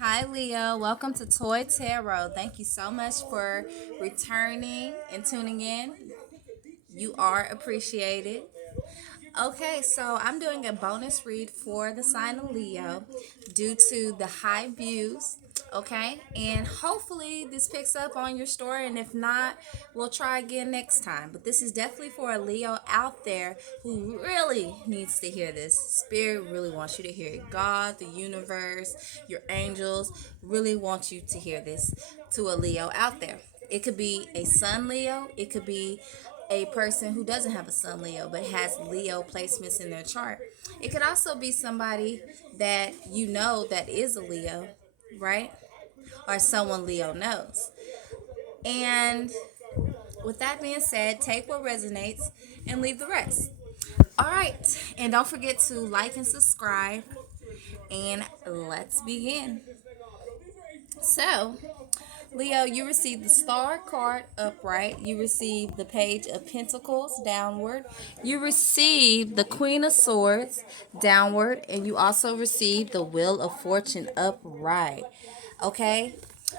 Hi, Leo. Welcome to Toy Tarot. Thank you so much for returning and tuning in. You are appreciated. Okay, so I'm doing a bonus read for the sign of Leo due to the high views. Okay, and hopefully this picks up on your story, and if not, we'll try again next time. But this is definitely for a Leo out there who really needs to hear this. Spirit really wants you to hear it. God, the universe, your angels really want you to hear this to a Leo out there. It could be a sun Leo, it could be a person who doesn't have a sun Leo but has Leo placements in their chart. It could also be somebody that you know that is a Leo, right? Or someone Leo knows. And with that being said, take what resonates and leave the rest. All right. And don't forget to like and subscribe. And let's begin. So, Leo, you received the Star card upright. You received the Page of Pentacles downward. You received the Queen of Swords downward. And you also received the Wheel of Fortune upright. Okay?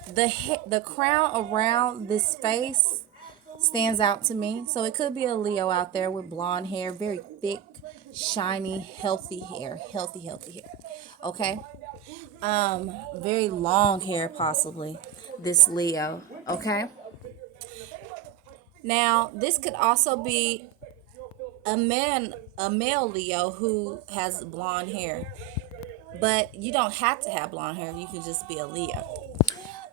The crown around this face stands out to me. So it could be a Leo out there with blonde hair, very thick, shiny, healthy hair. Healthy hair. Okay? Very long hair possibly, this Leo. Okay, now this could also be a male Leo who has blonde hair, but you don't have to have blonde hair. You can just be a Leo.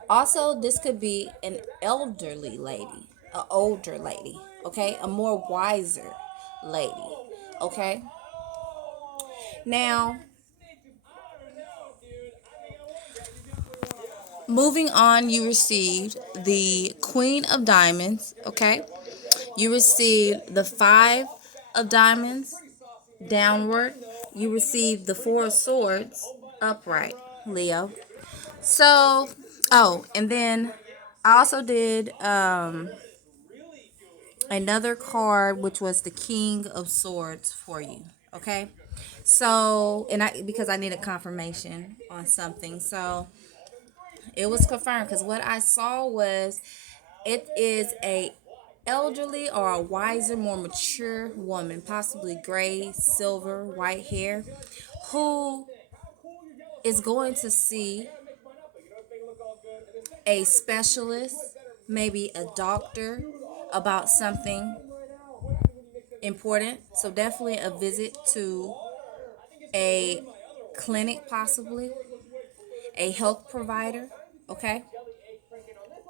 Also, this could be an elderly lady, an older lady. Okay, a more wiser lady. Okay, now moving on, you received the Queen of Diamonds. Okay, you received the Five of Diamonds downward. You received the Four of Swords upright, Leo. So, oh, and then I also did another card, which was the King of Swords for you. Okay. So, and I because I needed confirmation on something, so it was confirmed because what I saw was it is a elderly or a wiser, more mature woman, possibly gray, silver, white hair, who is going to see a specialist, maybe a doctor, about something important. So definitely a visit to a clinic, possibly a health provider. Okay.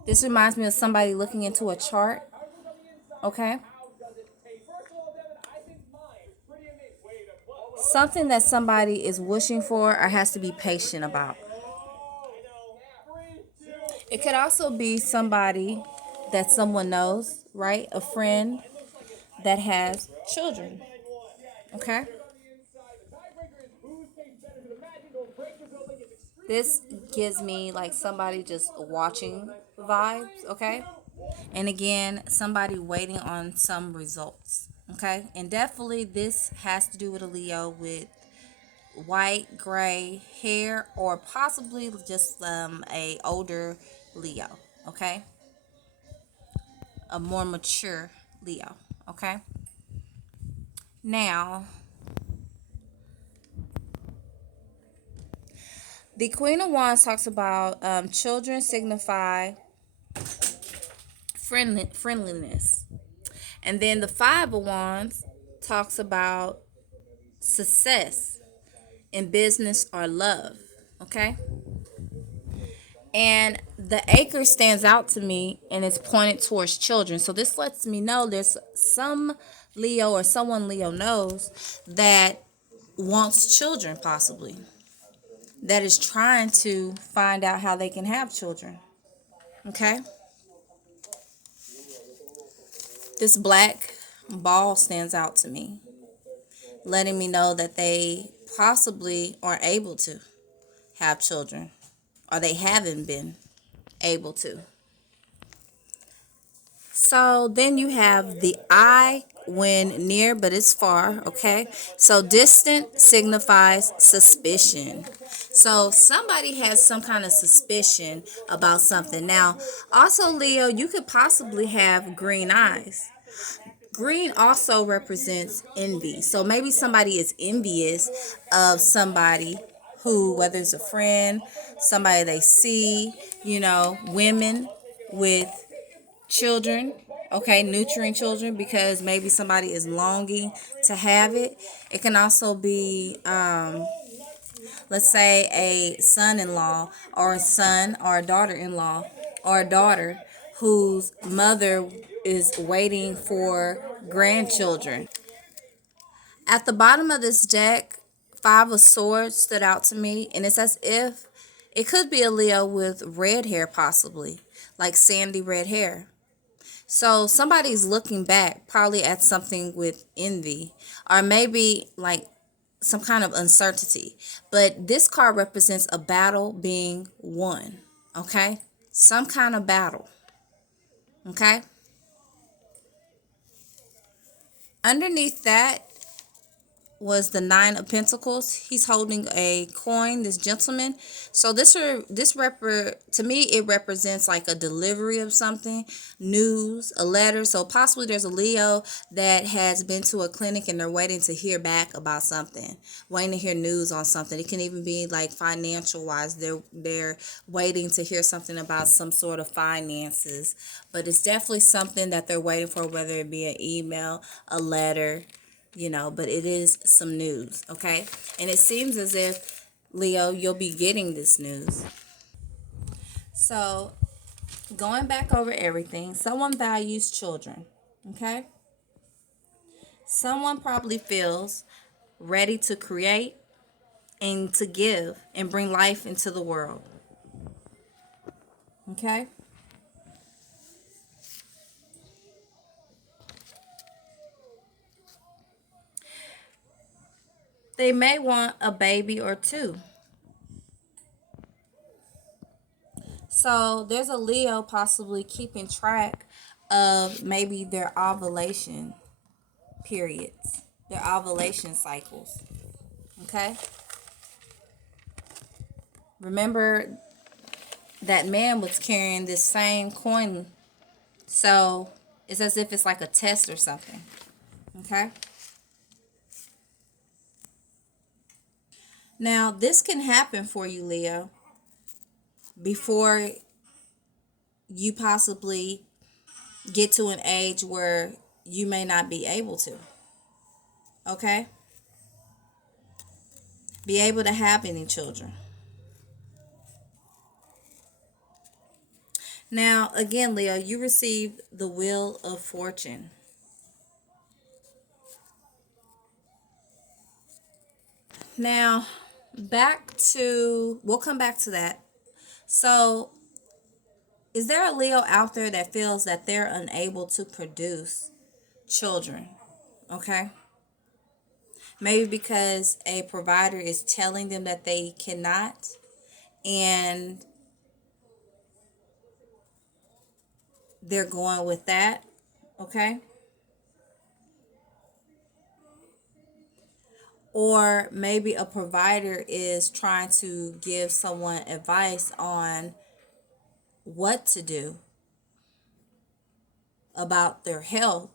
This reminds me of somebody looking into a chart. Okay. Something that somebody is wishing for or has to be patient about. It could also be somebody that someone knows, right? A friend that has children. Okay? This gives me like somebody just watching vibes, okay? And again, somebody waiting on some results, okay? And definitely this has to do with a Leo with white, gray hair, or possibly just a older Leo, okay? A more mature Leo, okay? Now, the Queen of Wands talks about children signify friendliness. And then the Five of Wands talks about success in business or love. Okay? And the acre stands out to me and it's pointed towards children. So this lets me know there's some Leo or someone Leo knows that wants children, possibly, that is trying to find out how they can have children. Okay? This black ball stands out to me, letting me know that they possibly are able to have children or they haven't been able to. So then you have the eye when near, but it's far, okay? So distant signifies suspicion. So somebody has some kind of suspicion about something. Now, also, Leo, you could possibly have green eyes. Green also represents envy. So maybe somebody is envious of somebody who, whether it's a friend, somebody they see, women with children, okay, nurturing children, because maybe somebody is longing to have it. It can also be, let's say, a son-in-law or a son or a daughter-in-law or a daughter whose mother is waiting for grandchildren. At the bottom of this deck, Five of Swords stood out to me, and it's as if it could be a Leo with red hair, possibly, like sandy red hair. So somebody's looking back probably at something with envy, or maybe like some kind of uncertainty. But this card represents a battle being won. Okay? Some kind of battle. Okay? Underneath that was the Nine of Pentacles. He's holding a coin, this gentleman. So to me, it represents like a delivery of something, news, a letter. So possibly there's a Leo that has been to a clinic and they're waiting to hear back about something, waiting to hear news on something. It can even be like financial wise. They're waiting to hear something about some sort of finances, but it's definitely something that they're waiting for, whether it be an email, a letter, but it is some news, okay? And it seems as if, Leo, you'll be getting this news. So, going back over everything, someone values children, okay? Someone probably feels ready to create and to give and bring life into the world, okay? They may want a baby or two. So there's a Leo possibly keeping track of maybe their ovulation periods, their ovulation cycles. Okay? Remember that man was carrying this same coin. So it's as if it's like a test or something. Okay? Now, this can happen for you, Leo, before you possibly get to an age where you may not be able to. Okay? Be able to have any children. Now, again, Leo, you received the Wheel of Fortune. Now, we'll come back to that. So, is there a Leo out there that feels that they're unable to produce children? Okay. Maybe because a provider is telling them that they cannot, and they're going with that. Okay. Or maybe a provider is trying to give someone advice on what to do about their health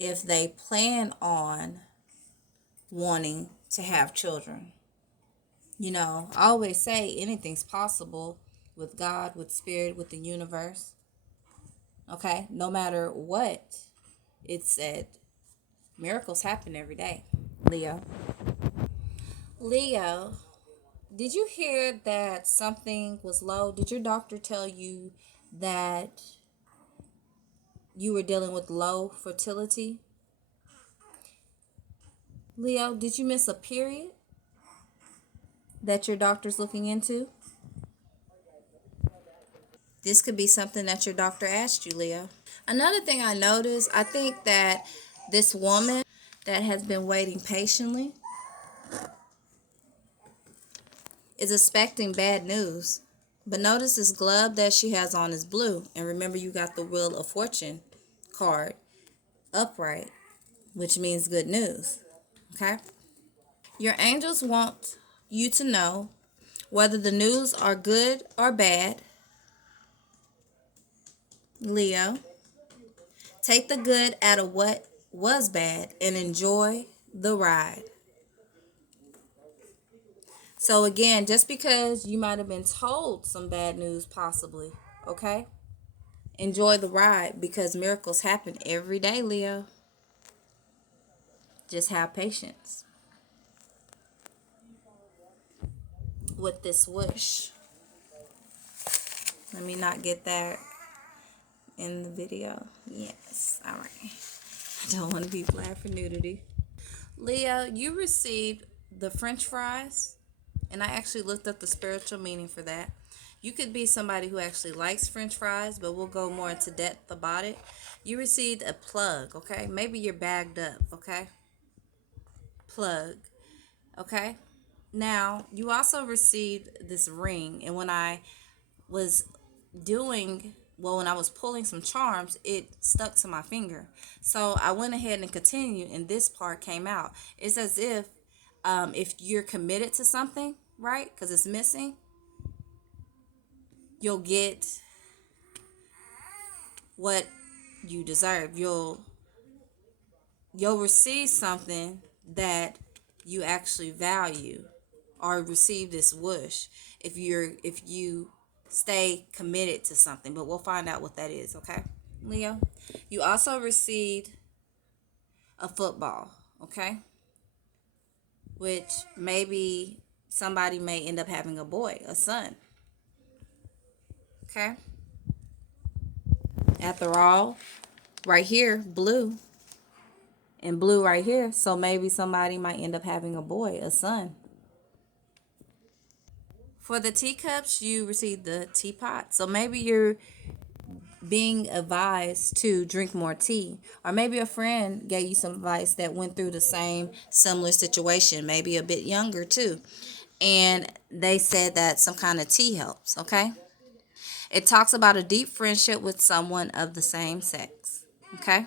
if they plan on wanting to have children. I always say anything's possible with God, with spirit, with the universe. Okay? No matter what it said, miracles happen every day. Leo. Leo, did you hear that something was low? Did your doctor tell you that you were dealing with low fertility? Leo, did you miss a period that your doctor's looking into? This could be something that your doctor asked you, Leo. Another thing I noticed, I think that this woman that has been waiting patiently is expecting bad news. But notice this glove that she has on is blue. And remember, you got the Wheel of Fortune card upright. which means good news. Okay? Your angels want you to know whether the news are good or bad. Leo, take the good out of what was bad and enjoy the ride. So again, just because you might have been told some bad news possibly, okay? Enjoy the ride because miracles happen every day, Leo. Just have patience with this wish. Let me not get that in the video. Yes. All right. I don't want to be flagged for nudity. Leo, you received the French fries, and I actually looked up the spiritual meaning for that. You could be somebody who actually likes French fries, but we'll go more into depth about it. You received a plug, okay? Maybe you're bagged up, okay? Plug, okay? Now, you also received this ring, and when I was when I was pulling some charms, it stuck to my finger. So I went ahead and continued, and this part came out. It's as if you're committed to something, right? Because it's missing, you'll get what you deserve. You'll receive something that you actually value, or receive this wish if you stay committed to something. But we'll find out what that is, okay? Leo, you also received a football, okay? Which maybe somebody may end up having a boy, a son, okay? After all, right here, blue, and blue right here. So maybe somebody might end up having a boy, a son. For the teacups, you received the teapot. So maybe you're being advised to drink more tea. Or maybe a friend gave you some advice that went through the same similar situation, maybe a bit younger too. And they said that some kind of tea helps, okay? It talks about a deep friendship with someone of the same sex, okay?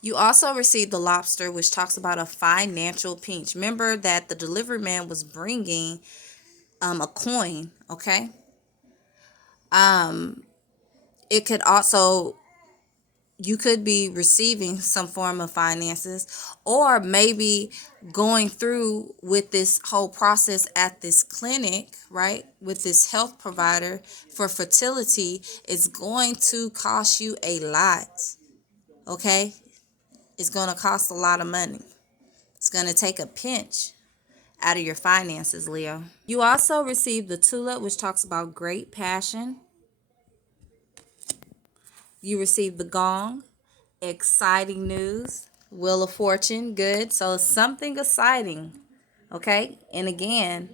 You also received the lobster, which talks about a financial pinch. Remember that the delivery man was bringing a coin, okay? It could also, you could be receiving some form of finances, or maybe going through with this whole process at this clinic, right? With this health provider for fertility is going to cost you a lot, okay? It's going to cost a lot of money. It's going to take a pinch out of your finances, Leo. You also received the tulip, which talks about great passion. You received the gong, exciting news. Wheel of Fortune, good. So it's something exciting, okay? And again,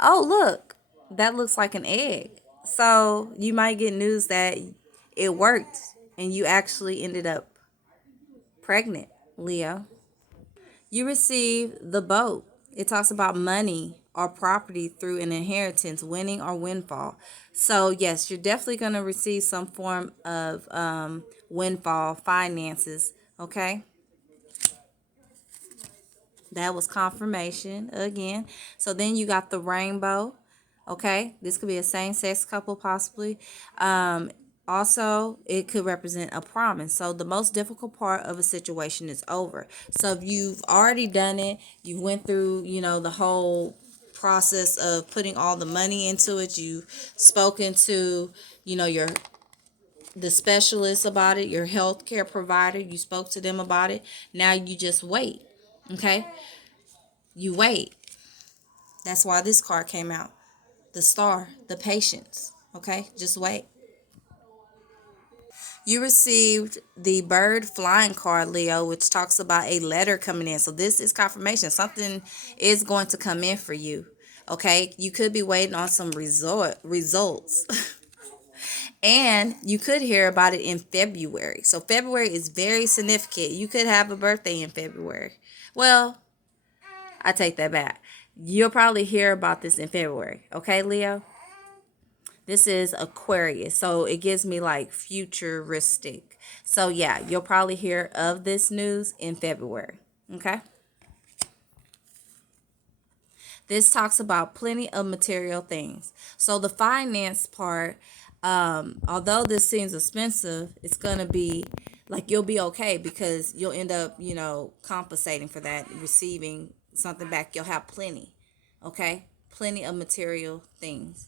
oh, look, that looks like an egg. So you might get news that it worked and you actually ended up pregnant, Leo. You receive the boat. It talks about money or property through an inheritance, winning or windfall. So, yes, you're definitely going to receive some form of windfall, finances, okay? That was confirmation again. So then you got the rainbow. Okay, this could be a same-sex couple possibly. Also, it could represent a promise. So the most difficult part of a situation is over. So if you've already done it, you went through, the whole process of putting all the money into it. You've spoken to, your the specialist about it, your healthcare provider. You spoke to them about it. Now you just wait. Okay, you wait. That's why this card came out. The star, the patience. Okay, just wait. You received the bird flying card, Leo, which talks about a letter coming in. So this is confirmation. Something is going to come in for you. Okay, you could be waiting on some results. And you could hear about it in February. So February is very significant. You could have a birthday in February. Well, I take that back. You'll probably hear about this in February. Okay, Leo? This is Aquarius, so it gives me like futuristic. So yeah, you'll probably hear of this news in February. Okay. This talks about plenty of material things. So the finance part, although this seems expensive, it's gonna be like you'll be okay because you'll end up, compensating for that, receiving something back. You'll have plenty. Okay? Plenty of material things.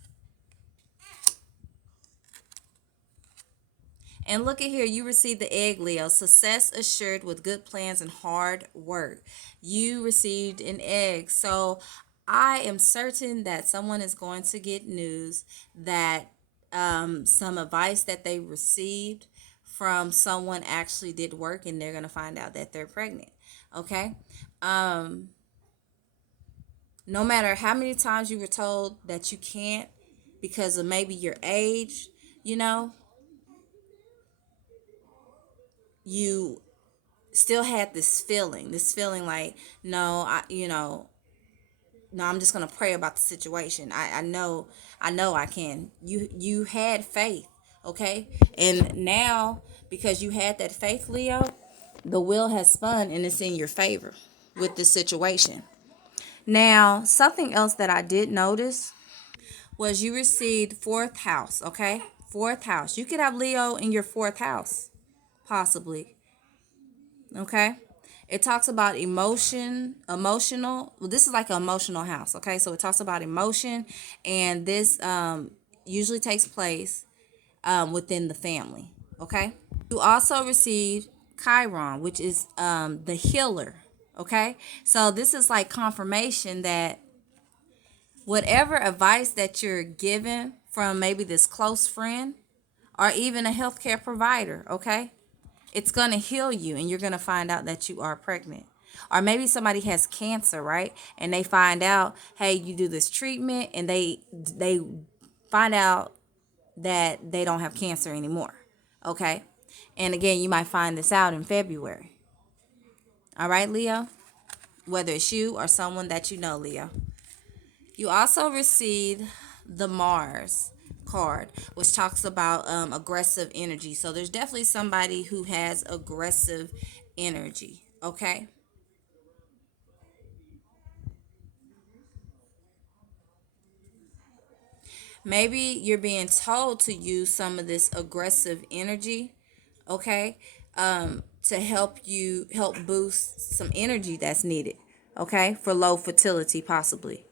And look at here, you received the egg, Leo. Success assured with good plans and hard work. You received an egg. So I am certain that someone is going to get news that some advice that they received from someone actually did work, and they're going to find out that they're pregnant. Okay. No matter how many times you were told that you can't because of maybe your age, you know, you still had this feeling like, no, no, I'm just gonna pray about the situation. I know I can. You had faith, okay? And now, because you had that faith, Leo, the wheel has spun and it's in your favor with this situation. Now, something else that I did notice was you received fourth house, okay? Fourth house. You could have Leo in your fourth house, possibly. Okay. It talks about emotional. Well, this is like an emotional house. Okay. So it talks about emotion, and this usually takes place within the family. Okay. You also receive Chiron, which is the healer. Okay. So this is like confirmation that whatever advice that you're given from maybe this close friend or even a healthcare provider, okay, it's going to heal you and you're going to find out that you are pregnant. Or maybe somebody has cancer, right? And they find out, hey, you do this treatment, and they find out that they don't have cancer anymore. Okay? And again, you might find this out in February. All right, Leo? Whether it's you or someone that you know, Leo. You also received the Mars card, which talks about aggressive energy. So there's definitely somebody who has aggressive energy. Okay. Maybe you're being told to use some of this aggressive energy. Okay. To help boost some energy that's needed. Okay. For low fertility, possibly.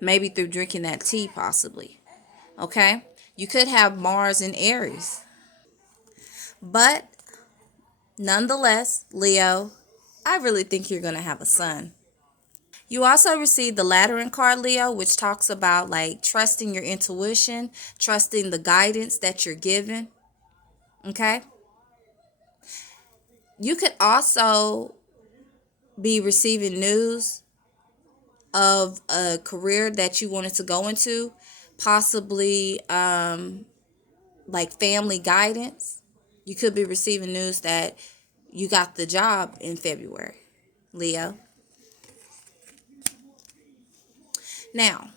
Maybe through drinking that tea, possibly. Okay. You could have Mars in Aries. But nonetheless, Leo, I really think you're going to have a son. You also receive the Lateran card, Leo, which talks about like trusting your intuition, trusting the guidance that you're given. Okay. You could also be receiving news of a career that you wanted to go into, possibly like family guidance. You could be receiving news that you got the job in February, Leo. Now,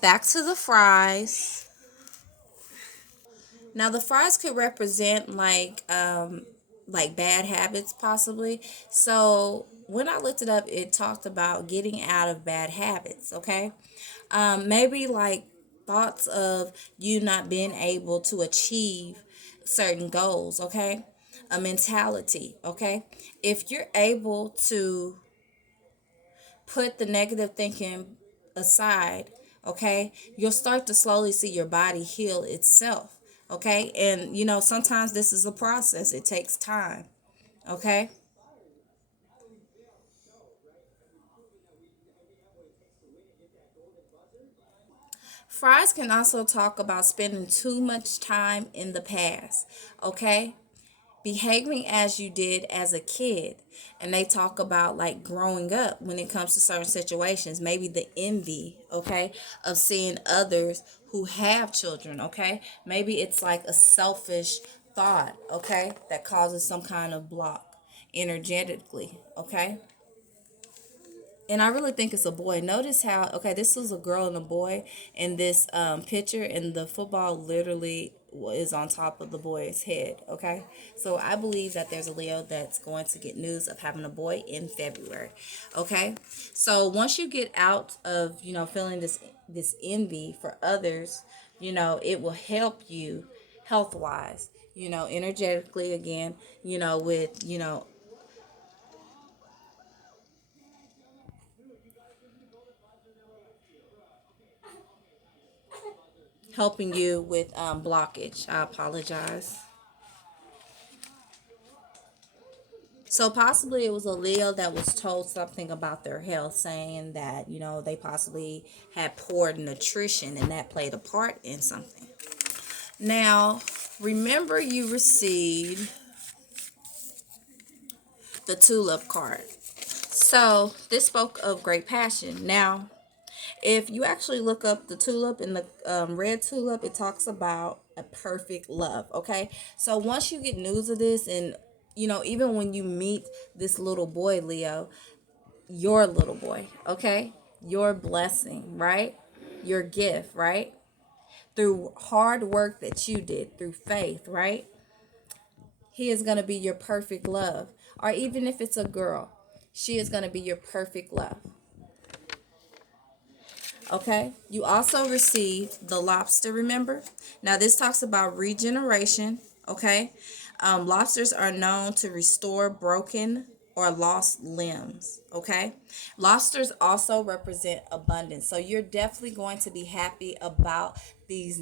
back to the fries. Now the fries could represent like bad habits possibly. So when I looked it up, it talked about getting out of bad habits, okay? Maybe like thoughts of you not being able to achieve certain goals, okay? A mentality, okay? If you're able to put the negative thinking aside, okay, you'll start to slowly see your body heal itself, okay? And sometimes this is a process, it takes time, okay? Fries can also talk about spending too much time in the past, okay? Behaving as you did as a kid. And they talk about like growing up when it comes to certain situations, maybe the envy, okay, of seeing others who have children, okay? Maybe it's like a selfish thought, okay, that causes some kind of block energetically, okay? And I really think it's a boy. Notice how, okay, this was a girl and a boy in this picture, and the football literally is on top of the boy's head, okay? So I believe that there's a Leo that's going to get news of having a boy in February, okay? So once you get out of, feeling this envy for others, it will help you health wise, energetically again, with, helping you with blockage. I apologize. So possibly it was a Leo that was told something about their health, saying that, they possibly had poor nutrition and that played a part in something. Now, remember you received the tulip card. So this spoke of great passion. Now, if you actually look up the tulip and the red tulip, it talks about a perfect love. Okay. So once you get news of this, and even when you meet this little boy, Leo, your little boy, okay, your blessing, right? Your gift, right? Through hard work that you did, through faith, right? He is going to be your perfect love. Or even if it's a girl, she is going to be your perfect love. Okay. You also receive the lobster, remember? Now, this talks about regeneration. Okay. Lobsters are known to restore broken or lost limbs. Okay. Lobsters also represent abundance. So you're definitely going to be happy about this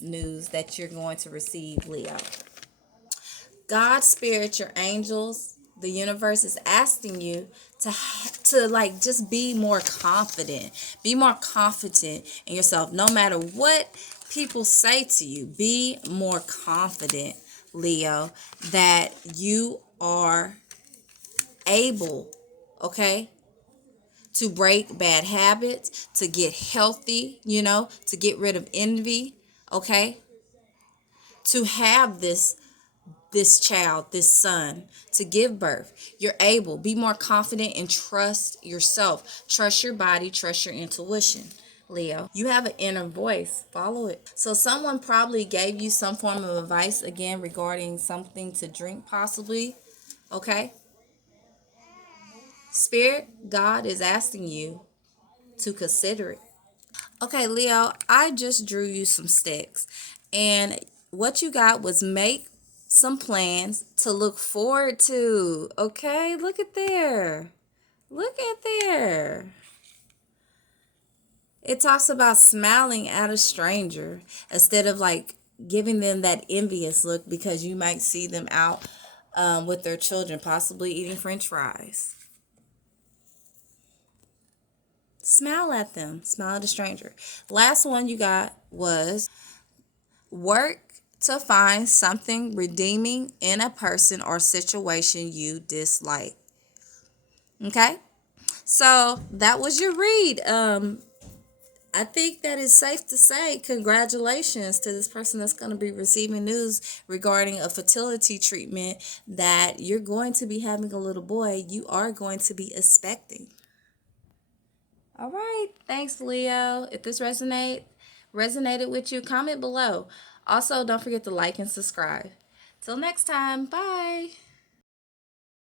news that you're going to receive, Leo. God, spirit, your angels, the universe is asking you to like just be more confident. Be more confident in yourself. No matter what people say to you, be more confident, Leo, that you are able, okay, to break bad habits, to get healthy, to get rid of envy, okay? To have this child, this son, to give birth. You're able. Be more confident and trust yourself. Trust your body, trust your intuition. Leo, you have an inner voice. Follow it. So someone probably gave you some form of advice again regarding something to drink possibly. Okay? Spirit, God is asking you to consider it. Okay, Leo, I just drew you some sticks. And what you got was make some plans to look forward to. Okay, look at there. Look at there. It talks about smiling at a stranger instead of like giving them that envious look because you might see them out with their children, possibly eating French fries. Smile at them. Smile at a stranger. Last one you got was work to find something redeeming in a person or situation you dislike. Okay? So that was your read. I think that it's safe to say congratulations to this person that's going to be receiving news regarding a fertility treatment that you're going to be having a little boy you are going to be expecting. All right. Thanks, Leo. If this resonated with you, comment below. Also, don't forget to like and subscribe. Till next time. Bye.